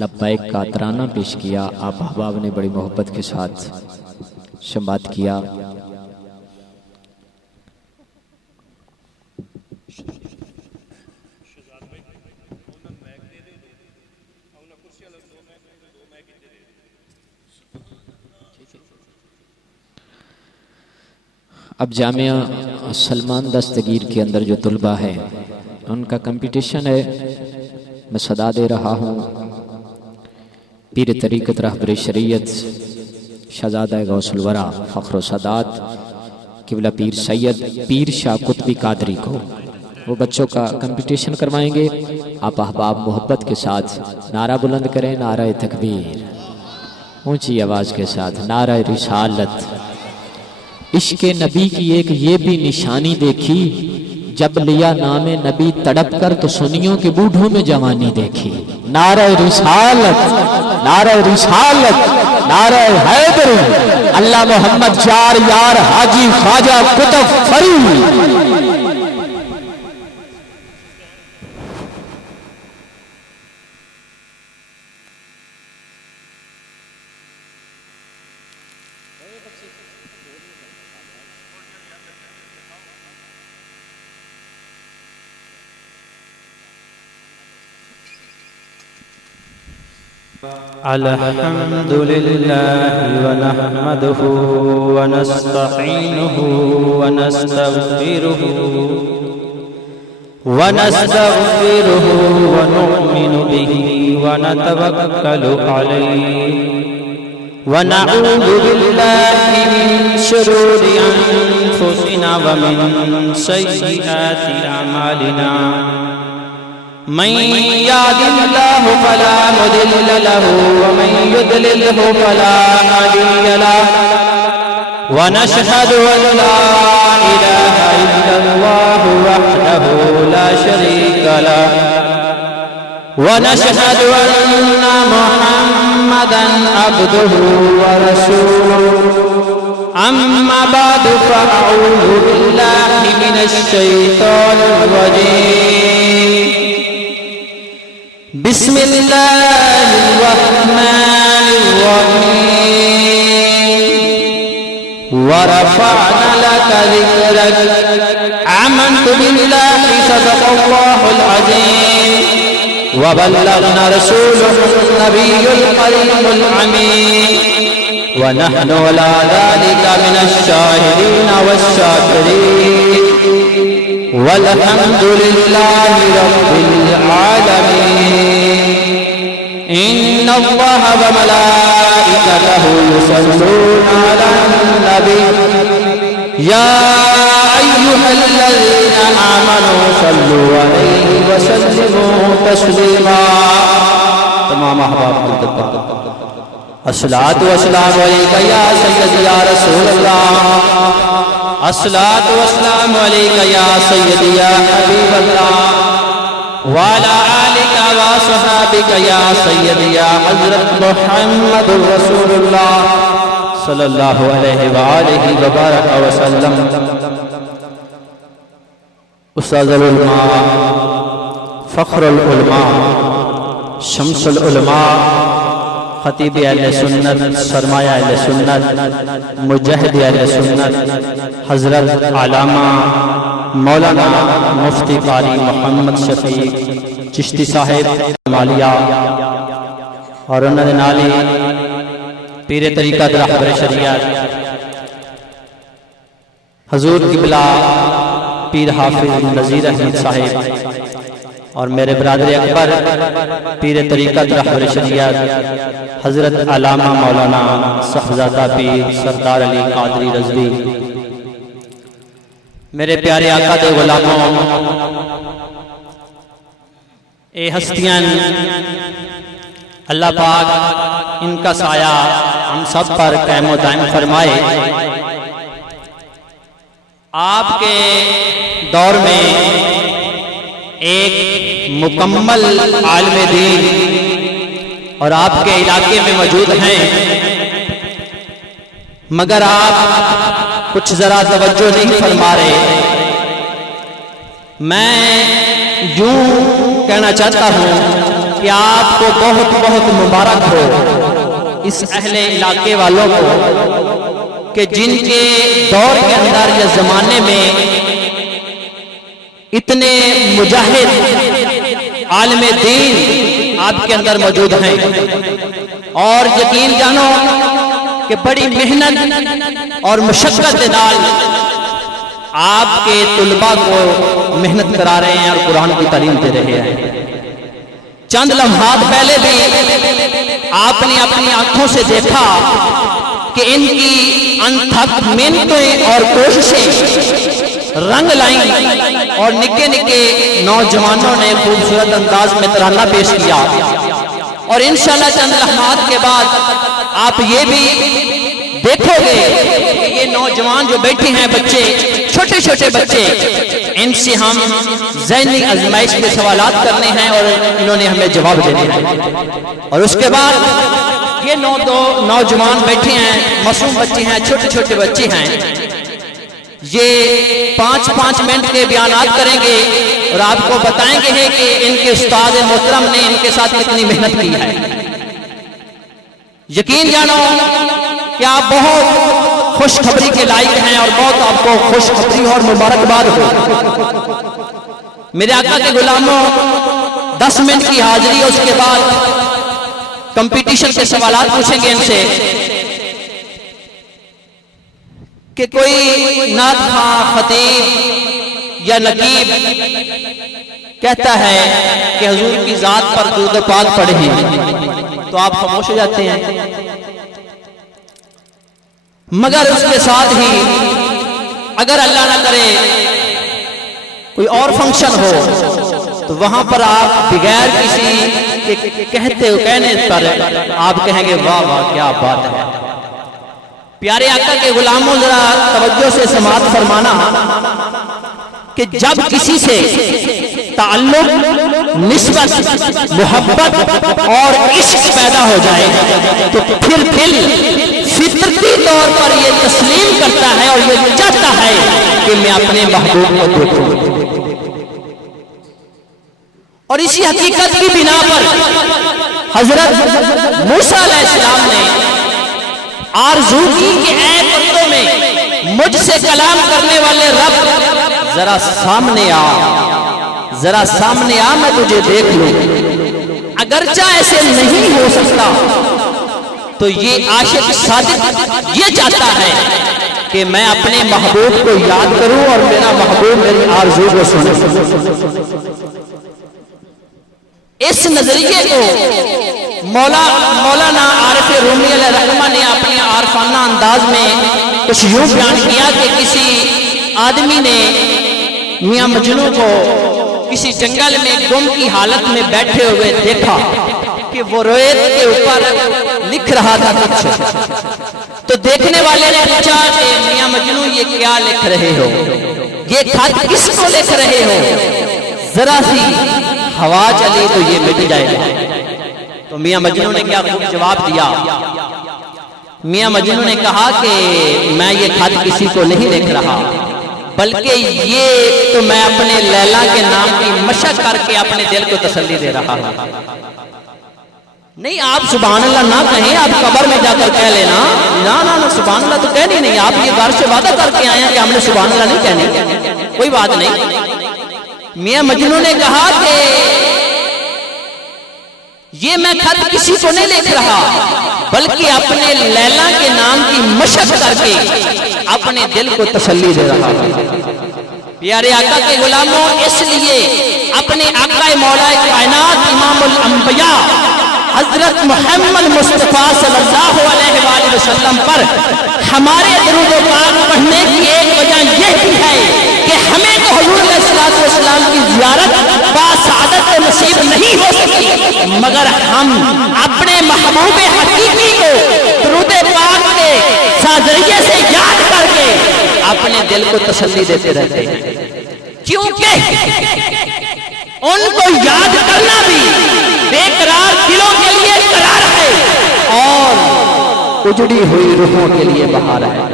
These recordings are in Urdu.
لبیک کا ترانہ پیش کیا، آپ احباب نے بڑی محبت کے ساتھ سماعت کیا۔ اب جامعہ سلمان دستگیر کے اندر جو طلبہ ہیں ان کا کمپٹیشن ہے، میں صدا دے رہا ہوں پیر طریقت رہبر شریعت شہزادہ غوث الورا فخر و سعادت قبلہ پیر سید پیر شاہ قطبی قادری کو، وہ بچوں کا کمپٹیشن کروائیں گے۔ آپ احباب محبت کے ساتھ نعرہ بلند کریں، نعرہ تکبیر، اونچی آواز کے ساتھ نعرہ رسالت۔ عشق نبی کی ایک یہ بھی نشانی دیکھی، جب لیا نام نبی تڑپ کر تو سنیوں کے بوڑھوں میں جوانی دیکھی۔ نعرہ رسالت، نعرہ رسالت، نعرہ حیدر، اللہ محمد چار یار حاجی خواجہ قطب فرید۔ الحمد لله ونحمده ونستعينه ونستغفره ونؤمن به ونتوكل عليه ونعوذ بالله من شرور أنفسنا ومن سيئات أعمالنا، من يهد الله فلا مضل له ومن يضلله فلا هادي له، ونشهد أن لا إله إلا الله وحده لا شريك له، ونشهد أن محمدا عبده ورسوله، أما بعد فأعوذ بالله من الشيطان الرجيم، بسم الله الرحمن الرحيم، ورفعنا لك ذكرك، آمنت بالله صدق الله العظيم، وبلغنا رسوله النبي الكريم الأمين، ونحن على ذلك من الشاهدين والشاكرين، والحمد لله رب العالمين۔ إن الله وملائكته يصلون على النبي، يا أيها الذين آمنوا صلوا عليه وسلموا تسليما۔ تمام احباب الصلاة والسلام عليك يا سيدي يا رسول الله، الصلاة والسلام عليك يا سيدي يا حبيب الله، وعلى آلك وصحابك يا سيدي يا حضرت محمد رسول الله صلى الله عليه وآله وبارك وسلم۔ استاذ العلماء، فخر العلماء، شمس العلماء، خطیب اہل سنت، سرمایہ اہل سنت، مجاہد اہل سنت، حضرت علامہ مولانا مفتی قاری محمد شفیق چشتی صاحب مالیہ، اور انہوں نے نالی پیر طریقت رہبر شریعت حضور قبلہ پیر حافظ نذیر احمد صاحب، اور میرے برادر اکبر پیر طریقت رہبر شریعت حضرت علامہ مولانا صاحبزادہ پیر سردار علی قادری رضوی، میرے پیارے آقا دے غلاموں، اے ہستیاں، اللہ پاک ان کا سایہ ہم سب پر قائم و دائم فرمائے۔ آپ کے دور میں ایک مکمل عالم دین اور آپ کے علاقے میں موجود ہیں، مگر آپ کچھ ذرا توجہ نہیں فرما رہے۔ میں یوں کہنا چاہتا ہوں کہ آپ کو بہت بہت مبارک ہو اس اہل علاقے والوں کو کہ جن کے دور کے اندر یا زمانے میں اتنے مجاہد عالم دین آپ کے اندر موجود ہیں، اور یقین جانو کہ بڑی محنت اور مشقت کے نال آپ کے طلباء کو محنت کرا رہے ہیں اور قرآن کی تعلیم دے رہے ہیں۔ چند لمحات پہلے بھی آپ نے اپنی آنکھوں سے دیکھا کہ ان کی انتھک محنتیں اور کوششیں رنگ لائیں اور نکے نکے نوجوانوں نے خوبصورت انداز میں ترانہ پیش کیا، اور انشاءاللہ چند لمحات کے بعد آپ یہ بھی دیکھو گے کہ یہ نوجوان جو بیٹھے ہیں بچے، چھوٹے چھوٹے بچے، ان سے ہم ذہنی آزمائش کے سوالات کرنے ہیں اور انہوں نے ہمیں جواب دینے ہیں، اور اس کے بعد یہ نوجوان بیٹھے ہیں، معصوم بچے ہیں، چھوٹے چھوٹے بچے ہیں، یہ 5 منٹ کے بیانات کریں گے اور آپ کو بتائیں گے کہ ان کے استاد محترم نے ان کے ساتھ کتنی محنت کی ہے۔ یقین جانو کہ آپ بہت خوشخبری کے لائق ہیں اور بہت آپ کو خوشخبری اور مبارکباد ہو۔ میرے آقا کے غلاموں 10 منٹ کی حاضری، اس کے بعد کمپٹیشن کے سوالات پوچھیں گے ان سے کہ کوئی نعت خواں، خطیب یا نقیب کہتا ہے کہ حضور کی ذات پر درود پاک پڑھیں تو آپ خاموش ہو جاتے ہیں، مگر اس کے ساتھ ہی اگر اللہ نہ کرے کوئی اور فنکشن ہو تو وہاں پر آپ بغیر کسی کہنے پر آپ کہیں گے واہ واہ کیا بات ہے۔ پیارے آقا کے غلاموں ذرا توجہ سے سماعت فرمانا کہ جب کسی سے تعلق، نسبت، محبت اور عشق پیدا ہو جائے تو پھر فطرتی طور پر یہ تسلیم کرتا ہے اور یہ چاہتا ہے کہ میں اپنے محبوب کو دیکھوں، اور اسی حقیقت کی بنا پر حضرت موسیٰ علیہ السلام نے آرزو کی کہ اے بندوں میں مجھ سے کلام کرنے والے رب ذرا سامنے آ میں تجھے دیکھ لوں۔ اگرچہ ایسے نہیں ہو سکتا تو یہ عاشق صادق یہ چاہتا ہے کہ میں اپنے محبوب کو یاد کروں اور میرا محبوب میری آرزو کو سنے۔ اس نظریے کو مولانا عارف رومی علیہ الرحمہ نے اپنے عارفانہ انداز میں کچھ یوں بیان کیا کہ کسی آدمی نے میاں مجنوں کو کسی جنگل میں گم کی حالت میں بیٹھے ہوئے دیکھا کہ وہ ریت کے اوپر لکھ رہا تھا کچھ، تو دیکھنے والے نے پوچھا کہ میاں مجنوں یہ کیا لکھ رہے ہو، یہ خط کس کو لکھ رہے ہو، ذرا سی ہوا چلی تو یہ مٹ جائے گا۔ تو میاں مجنوں نے کیا خوب جواب دیا، میاں مجنوں نے کہا کہ میں یہ خط کسی کو نہیں لکھ رہا، بلکہ یہ تو میں اپنے لیلا کے نام کی مشق کر کے اپنے دل کو تسلی دے رہا ہوں۔ نہیں آپ سبحان اللہ نہ کہیں، آپ قبر میں جا کر کہہ لینا، نہ سبحان اللہ تو کہنی نہیں، آپ یہ گھر سے وعدہ کر کے آئے ہیں کہ ہم نے سبحان اللہ نہیں کہنی، کوئی بات نہیں۔ میاں مجنوں نے کہا کہ یہ میں خط کسی کو نہیں لکھ رہا بلکہ اپنے لیلا کے نام کی مشق کر کے اپنے دل کو تسلی دے رہا ہوں۔ پیارے آقا کے غلاموں، اس لیے اپنے آقا مولا کائنات امام الانبیاء حضرت محمد مصطفیٰ صلی اللہ علیہ وآلہ وسلم پر ہمارے درود و پاک پڑھنے کی ایک وجہ یہ بھی ہے کہ ہمیں تو حضور علیہ السلام کی زیارت باسعادت نصیب نہیں ہو سکی، مگر ہم اپنے محبوب حقیقی کو درود پاک کے ذریعے سے یاد کر کے اپنے دل کو تسلی دیتے رہتے ہیں، کیونکہ ان کو یاد کرنا بھی بے قرار دلوں کے لیے قرار ہے اور اجڑی ہوئی روحوں کے لیے بہار ہے۔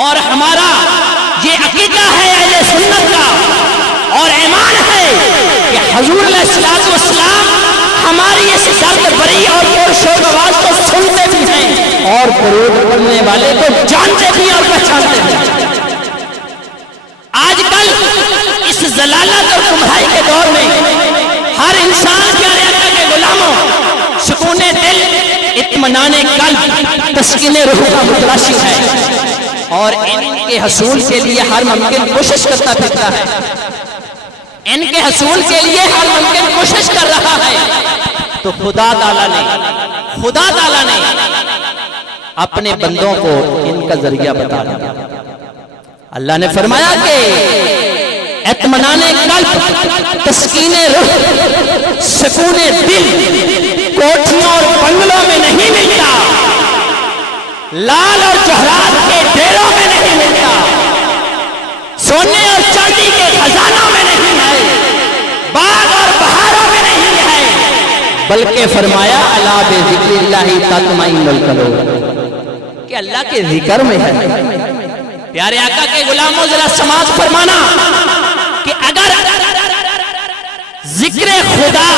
اور ہمارا یہ عقیدہ ہے اہل سنت کا اور ایمان ہے کہ حضور علیہ السلام ہماری اس درد بری اور پرشور آواز کو سنتے بھی ہیں اور درود پڑھنے والے کو جانتے بھی اور پہچانتے بھی۔ آج کل اس ضلالت اور گمراہی کے دور میں ہر انسان پیارے آقا کے غلاموں سکون دل، اطمینان قلب، تسکین روح کا متلاشی ہے اور ان کے حصول کے لیے ہر ممکن کوشش کرتا پھرتا ہے، ان کے حصول کے لیے ہر ممکن کوشش کر رہا ہے۔ تو خدا تعالیٰ نے اپنے بندوں کو ان کا ذریعہ بتا دیا۔ اللہ نے فرمایا کہ اطمینان قلب، تسکین روح، سکون دل کوٹھیوں اور بنگلوں میں نہیں ملتا، لال اور جوہرات کے ڈیروں میں نہیں ملتا، سونے اور چاندی کے خزانوں میں نہیں ہے، باغ اور بہاروں میں نہیں ہے، بلکہ فرمایا الا بذکر اللہ تطمئن القلوب، کہ اللہ کے ذکر میں ہے۔ پیارے آقا کے غلاموں ذرا سماعت فرمانا کہ اگر ذکر خدا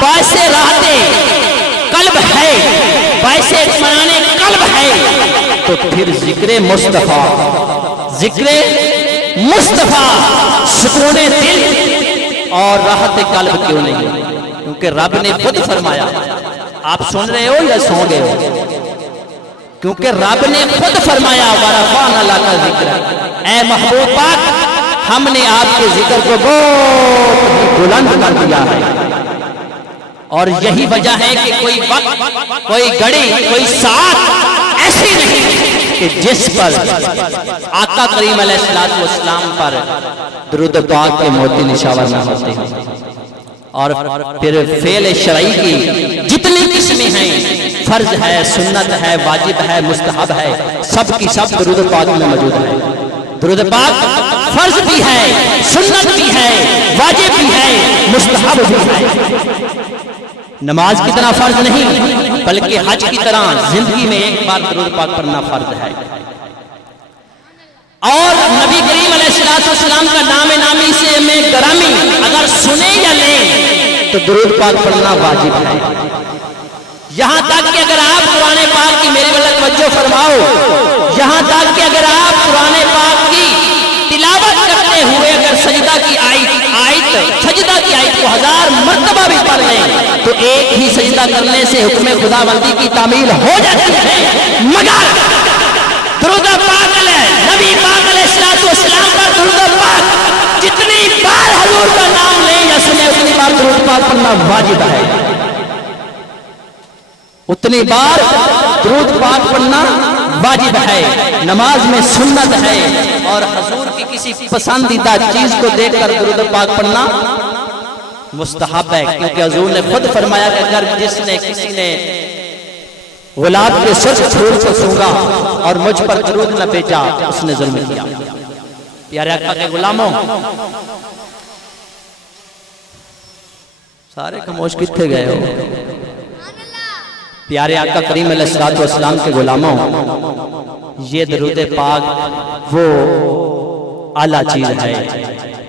باعث راحت قلب ہے، باعث اطمینان قلب ہے، تو پھر ذکر مصطفیٰ سکون دل اور راحت قلب کیوں نہیں؟ کیونکہ رب نے خود فرمایا، آپ سن رہے ہو یا سو گئے ہو؟ کیونکہ رب نے خود فرمایا وَرَفَعْنَا لَكَ ذِكْرَكَ، اے محبوب پاک ہم نے آپ کے ذکر کو بہت ہی بلند کر دیا ہے۔ اور یہی وجہ ہے کہ کوئی وقت، کوئی گھڑی، کوئی ساعت ایسی نہیں کہ جس پر آقا کریم علیہ السلام پر درود پاک کے موتی نشاور نہ ہوتے ہیں۔ اور پھر فعل شرعی کی جتنی قسمیں ہیں، فرض ہے، سنت ہے، واجب ہے، مستحب ہے، سب کی سب درود پاک میں موجود ہے۔ درود پاک فرض بھی ہے، سنت بھی ہے، واجب بھی ہے، مستحب بھی ہے۔ نماز کی طرح فرض نہیں بلکہ حج کی طرح زندگی میں ایک بار درود پاک پڑھنا فرض ہے۔ اور نبی کریم علیہ السلام کا نام نامی سے میں گرامی اگر سنیں یا لیں تو درود پاک پڑھنا واجب ہے۔ یہاں تک کہ اگر آپ قرآن پاک کی میرے والا توجہ فرماؤ، یہاں تک کہ اگر آپ قرآن پاک کی تلاوت کرتے ہوئے اگر سجدہ کی آیت کو 1000 مرتبہ بھی پڑھ لیں تو ایک ہی سجدہ کرنے سے حکم خداوندی کی تعمیل ہو جاتی ہے، مگر درود پاک نبی پاک علیہ السلام پر درود پاک جتنی بار حضور کا نام لیں یا سنیں اتنی بار درود پاک پڑھنا واجب ہے، اتنی بار درود پاک پڑھنا واجب ہے، نماز میں سنت ہے۔ اور حضور کی کسی پسندیدہ چیز کو دیکھ کر درود پاک پڑھنا مستحب ہے، کیونکہ حضور نے خود فرمایا کہ اگر جس نے کسی نے غلاب کے سرخ پھول کو سونگا اور مجھ پر درود نہ بھیجا اس نے ظلم کیا۔ پیارے آقا کے غلاموں، سارے خاموش کتنے گئے ہو؟ پیارے آقا کریم علیہ السلام کے غلاموں، یہ درود پاک وہ اعلیٰ چیز ہے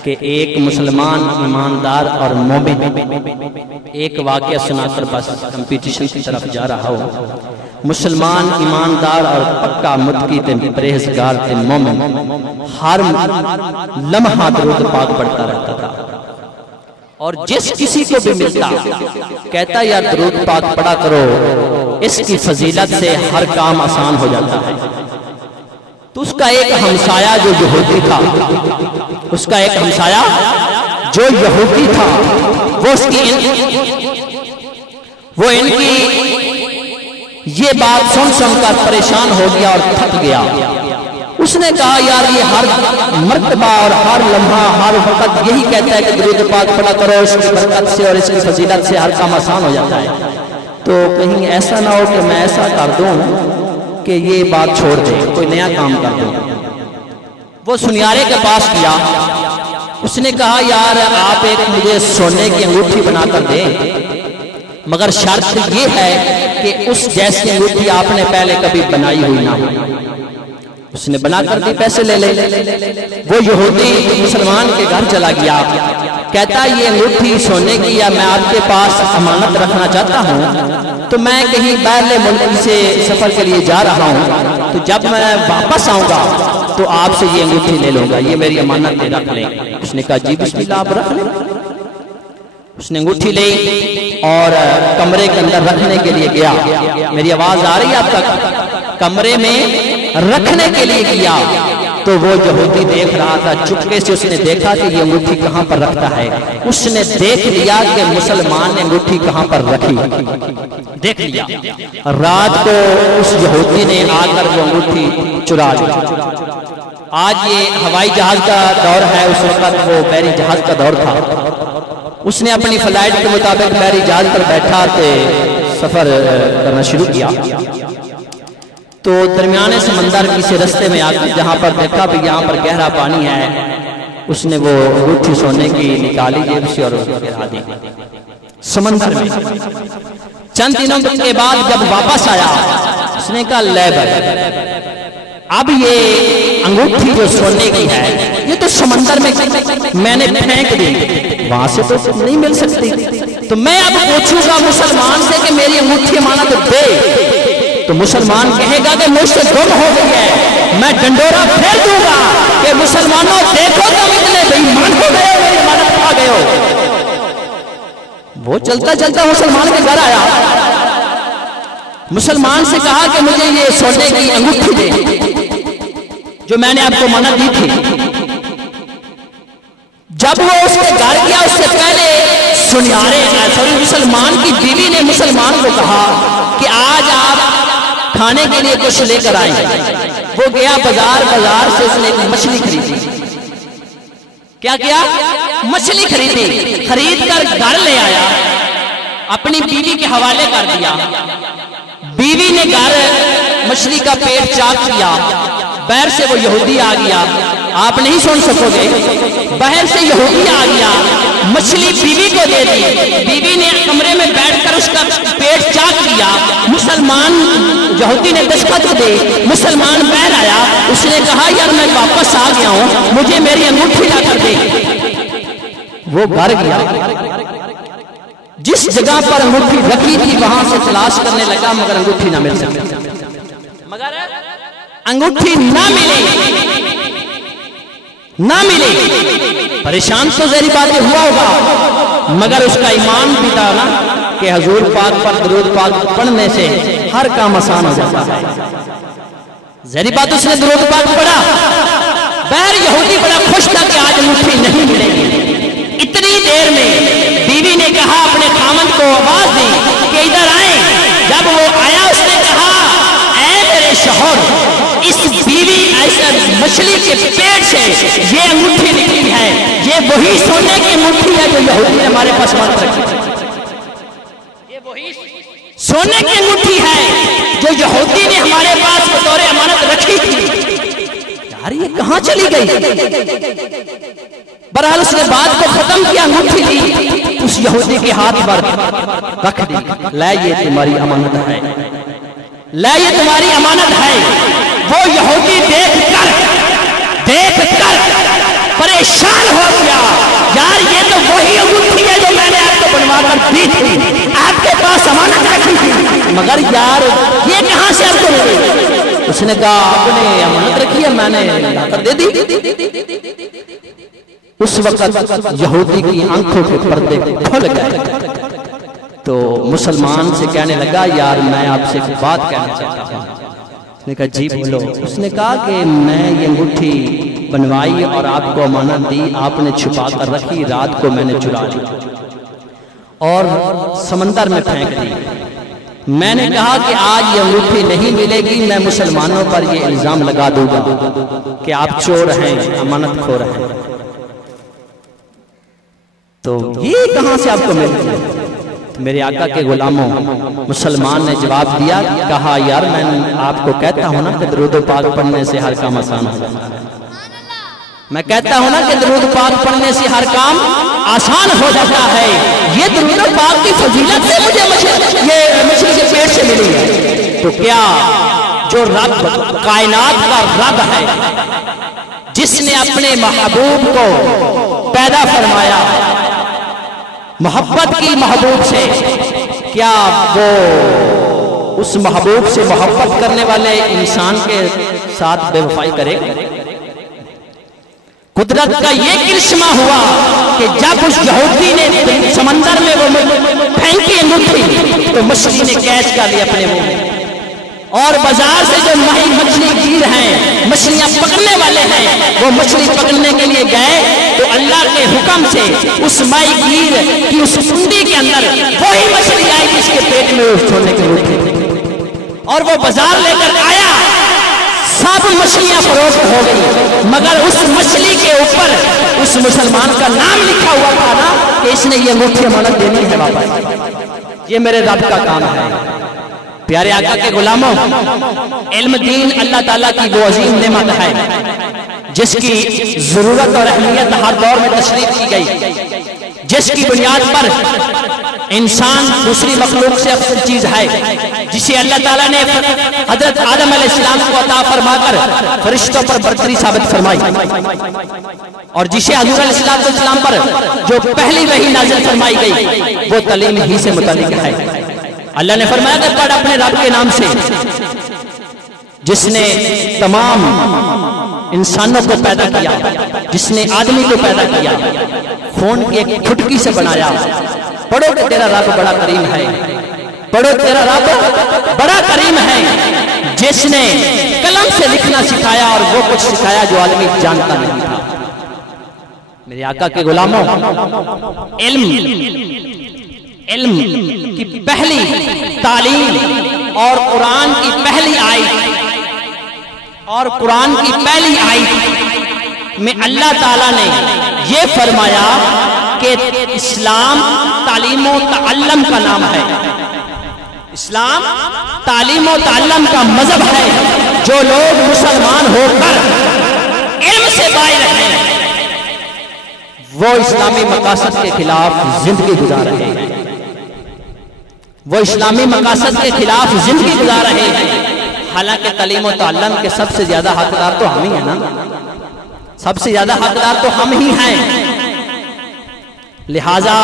کہ ایک مسلمان ایماندار اور مومن ایک واقعہ سنا کر بس کمپٹیشن کی طرف جا رہا ہو۔ مسلمان ایماندار اور پکا متقی تے پرہیزگار تے مومن ہر لمحہ درود پاک پڑھتا رہتا تھا، اور جس کسی کو بھی ملتا کہتا یار درود پاک پڑھا کرو، اس کی فضیلت سے ہر کام آسان ہو جاتا ہے۔ تو اس کا ایک ہمسایہ جو یہودی تھا، اس کا ایک ہمسایہ جو یہودی تھا، وہ ان کی یہ بات سن کر پریشان ہو گیا اور تھک گیا۔ اس نے کہا یار یہ ہر مرتبہ اور ہر لمحہ ہر وقت یہی کہتا ہے کہ درود پاک پڑھا کرو، اس کی برکت سے اور اس کی فضیلت سے ہر کام آسان ہو جاتا ہے، تو کہیں ایسا نہ ہو کہ میں ایسا کر دوں کہ یہ بات چھوڑ دے، کوئی نیا کام کر دوں۔ وہ سنیارے کے پاس گیا، اس نے کہا یار آپ ایک مجھے سونے کی انگوٹھی بنا کر دیں، مگر شرط یہ ہے کہ اس جیسی انگوٹھی آپ نے پہلے کبھی بنائی ہوئی نہ ہو۔ اس نے بنا کر دی، پیسے لے لے۔ وہ یہودی مسلمان کے گھر چلا گیا، کہتا یہ انگوٹھی سونے کی یا میں آپ کے پاس امانت رکھنا چاہتا ہوں، تو میں کہیں باہرلے ملک سے سفر کے لیے جا رہا ہوں، تو جب میں واپس آؤں گا تو آپ سے یہ انگوٹھی لے لوں گا، یہ میری امانت ہے، رکھ لیں۔ اس نے کہا جی بسم اللہ آپ رکھ لیں۔ اس نے انگوٹھی لی اور کمرے کے اندر رکھنے کے لیے گیا۔ میری آواز آ رہی ہے آپ تک؟ کمرے میں رکھنے کے لیے گیا تو وہ یہودی دیکھ رہا تھا، چپکے سے اس نے دیکھا کہ یہ انگوٹھی کہاں پر رکھتا ہے۔ اس نے دیکھ لیا کہ مسلمان نے انگوٹھی کہاں پر رکھی، دیکھ لیا۔ رات کو اس یہودی نے آ کر وہ انگوٹھی چرا لی۔ آج یہ ہوائی جہاز کا دور ہے، اس وقت وہ بحری جہاز کا دور تھا۔ اس نے اپنی فلائٹ کے مطابق بحری جہاز پر بیٹھا تو سفر کرنا شروع کیا، تو درمیانے سمندر کسی رستے میں آ کر جہاں پر دیکھا بھی یہاں پر گہرا پانی ہے، اس نے وہ انگوٹھی سونے کی نکالی جیب سے اور گرا دی سمندر میں۔ چند دنوں کے بعد جب واپس آیا اس نے کہا لے بھائی اب یہ انگوٹھی جو سونے کی ہے یہ تو سمندر میں نے پھینک دی، وہاں سے تو نہیں مل سکتی، تو میں اب پوچھوں گا مسلمان سے کہ میری انگوٹھی امانت دے، تو مسلمان کہے گا کہ مجھ سے گم ہو گئی ہے، میں ڈنڈورا پھیر دوں گا کہ مسلمانوں دیکھو تم اتنے بے ایمان ہو گئے ہو، میری امانت کھا گئے ہو۔ وہ چلتا چلتا مسلمان کے گھر آیا، مسلمان سے کہا کہ مجھے یہ سونے کی انگوٹھی دے جو میں نے آپ کو امانت دی تھی۔ جب وہ اس کے گھر گیا اس سے پہلے مسلمان کی بیوی نے مسلمان کو کہا کہ آج آپ کھانے کے لیے کچھ لے کر آئیں۔ وہ گیا بازار سے اس نے ایک مچھلی خریدی۔ کیا کیا؟ مچھلی خریدی، خرید کر گھر لے آیا، اپنی بیوی کے حوالے کر دیا۔ بیوی نے گھر مچھلی کا پیٹ چاک کیا، باہر سے وہ یہودی آ گیا، آپ نہیں سن سکو گے، باہر سے یہودی آ گیا، مچھلی بیوی کو دے دی، بیوی نے کمرے میں بیٹھ کر اس کا پیٹ چاک کیا، مسلمان یہودی نے دستخط دے، مسلمان باہر آیا، اس نے کہا یار میں واپس آ گیا ہوں، مجھے میری انگوٹھی لا کر دے۔ وہ گھر گیا، جس جگہ پر انگوٹھی رکھی تھی وہاں سے تلاش کرنے لگا مگر انگوٹھی نہ مل سکی، مگر انگوٹھی نہ ملی، پریشان تو ظاہری بات ہوا ہوگا، مگر اس کا ایمان بھی تھا نا کہ حضور پاک پر درود پاک پڑھنے سے ہر کام آسان ہو جاتا ہے۔ ظاہری بات اس نے درود پاک پڑھا، بہر یہودی بڑا خوش تھا کہ آج انگوٹھی نہیں ملے گی۔ اتنی دیر میں بیوی نے کہا اپنے خامند کو آواز دی کہ ادھر آئیں، جب وہ آیا اس نے کہا اے میرے شوہر اس بیوی ایسا مچھلی کے پیٹ سے یہ انگوٹھی نکلی ہے، یہ وہی سونے کی انگوٹھی ہے جو یہودی نے ہمارے پاس امانت رکھی تھی، یہ وہی سونے کی انگوٹھی ہے جو یہودی نے ہمارے پاس بطور امانت رکھی تھی، یار یہ کہاں چلی گئی؟ بہرحال اس نے بات کو ختم کیا، انگوٹھی لی اس یہودی کے ہاتھ پر رکھ دی، لے یہ تمہاری امانت ہے، لے یہ تمہاری امانت ہے۔ وہ یہودی دیکھ کر پریشان ہو گیا، یار یہ تو وہی انگوٹھی ہے جو میں نے آپ کو بنوا کر دی تھی، آپ کے پاس امانت رکھی تھی، مگر یار یہ کہاں سے آپ کو ملی؟ اس نے کہا آپ نے امانت رکھی ہے، میں نے لا کر دے دی۔ اس وقت یہودی کی آنکھوں کے پردے کھل گئے تو مسلمان سے کہنے لگا یار میں آپ سے ایک بات کہنا چاہتا ہوں۔ اس نے کہا جی بولو۔ اس نے کہا کہ میں یہ انگوٹھی بنوائی اور آپ کو امانت دی، آپ نے چھپا کر رکھی، رات کو میں نے چرا لی اور سمندر میں پھینک دی۔ میں نے کہا کہ آج یہ انگوٹھی نہیں ملے گی، میں مسلمانوں پر یہ الزام لگا دوں گا کہ آپ چور ہیں، امانت خور ہیں، تو یہ کہاں سے آپ کو مل گئی؟ میرے آقا کے غلاموں مسلمان نے جواب دیا، کہا یار میں آپ کو کہتا ہوں نا کہ درود پاک پڑھنے سے ہر کام آسان ہو جاتا ہے، میں کہتا ہوں نا کہ درود پاک پڑھنے سے ہر کام آسان ہو جاتا ہے، یہ درود پاک کی فضیلت سے مجھے یہ مچھلی کے پیٹ سے ملی ہے، تو کیا جو رب کائنات کا رب ہے، جس نے اپنے محبوب کو پیدا فرمایا محبت کی محبوب سے، کیا وہ اس محبوب سے محبت کرنے والے انسان کے ساتھ بے وفائی کرے گا؟ قدرت کا یہ کرشمہ ہوا کہ جب اس یہودی نے سمندر میں وہ پھینکی انگوٹھی تو مچھلی نے کیچ کر لی اپنے منہ میں، اور بازار سے جو ماہی مچھلی گیر ہیں، مچھلیاں پکڑنے والے ہیں، وہ مچھلی پکڑنے کے لیے گئے تو اللہ کے حکم سے اس ماہی گیر کی اس کنڈی کے اندر وہی مچھلی آئی جس کے پیٹ میں اس چھوڑنے کے روٹی، اور وہ بازار لے کر آیا، سب مچھلیاں فروخت ہو گئی، مگر اس مچھلی کے اوپر اس مسلمان کا نام لکھا ہوا تھا نا کہ اس نے یہ انگوٹھی امانت دینی ہے واپس، یہ میرے رب کا کام ہے۔ پیارے آقا کے غلاموں، علم دین اللہ تعالیٰ کی وہ عظیم نعمت ہے جس کی ضرورت اور اہمیت ہر دور میں تشریح کی گئی، جس کی بنیاد پر انسان دوسری مخلوق سے افضل چیز ہے، جسے اللہ تعالیٰ نے حضرت آدم علیہ السلام کو عطا فرما کر فرشتوں پر برتری ثابت فرمائی، اور جسے حضور علیہ السلام پر جو پہلی وحی نازل فرمائی گئی وہ تعلیم ہی سے متعلق ہے۔ اللہ نے فرمایا کہ پڑھ اپنے رب کے نام سے جس نے تمام انسانوں کو پیدا کیا، جس نے آدمی کو پیدا کیا، خون کی ایک پھٹکی سے بنایا۔ پڑھو کہ تیرا رب بڑا کریم ہے، پڑھو تیرا رب بڑا کریم ہے، جس نے قلم سے لکھنا سکھایا اور وہ کچھ سکھایا جو آدمی جانتا نہیں تھا۔ میرے آقا کے غلاموں، علم کی پہلی تعلیم اور قرآن کی پہلی آیت میں اللہ تعالیٰ نے یہ فرمایا کہ اسلام تعلیم و تعلم کا نام ہے، اسلام تعلیم و تعلم کا مذہب ہے۔ جو لوگ مسلمان ہو کر علم سے باہر ہیں وہ اسلامی مقاصد کے خلاف زندگی گزار رہے ہیں، وہ اسلامی مقاصد کے خلاف زندگی گزار رہے ہیں۔ حالانکہ تعلیم و تعلم کے سب سے زیادہ حقدار تو ہم ہی ہیں نا، سب سے زیادہ حقدار تو ہم ہی ہیں۔ لہذا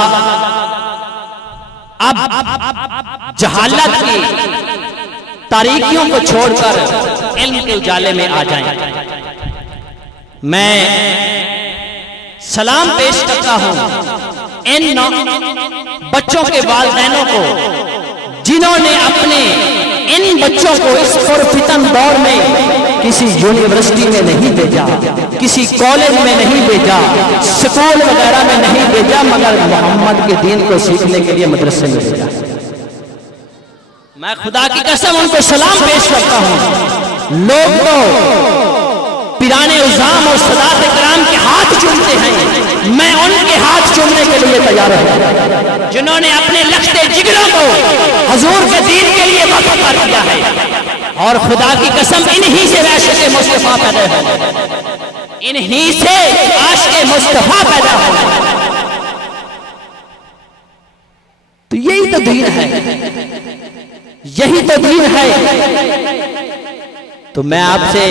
اب جہالت کی تاریکیوں کو چھوڑ کر علم کے اجالے میں آ جائیں۔ میں سلام پیش کرتا ہوں ان بچوں کے والدینوں کو جنہوں نے اپنے ان بچوں کو اس پرفتن دور میں کسی یونیورسٹی میں نہیں بھیجا، کسی کالج میں نہیں بھیجا، سکول وغیرہ میں نہیں بھیجا، مگر محمد کے دین کو سیکھنے کے لیے مدرسے میں بھیجا۔ میں خدا کی قسم ان کو سلام پیش کرتا ہوں۔ لوگ تو پیرانے عظام اور سادات کرام کے ہاتھ چومتے ہیں، میں ان کے ہاتھ چومنے کے لیے تیار ہوں جنہوں نے اپنے لختے جگروں کو حضور کے دین کے لیے وقف کر دیا ہے، اور خدا کی قسم انہی سے عاشق مصطفیٰ پیدا ہے، انہی سے عاشق مصطفیٰ پیدا ہے۔ تو یہی تو دین ہے، یہی تو دین ہے۔ تو میں آپ سے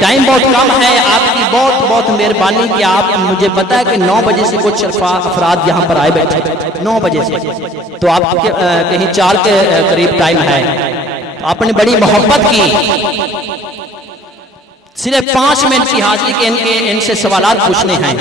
ٹائم بہت کم ہے، آپ کی بہت بہت مہربانی کہ آپ مجھے پتا ہے کہ 9 بجے سے کچھ افراد یہاں پر آئے بیٹھے 9 بجے سے، تو آپ کہیں 4 کے قریب ٹائم ہے، تو آپ نے بڑی محبت کی، صرف 5 منٹ کی حاضری کے ان سے سوالات پوچھنے ہیں۔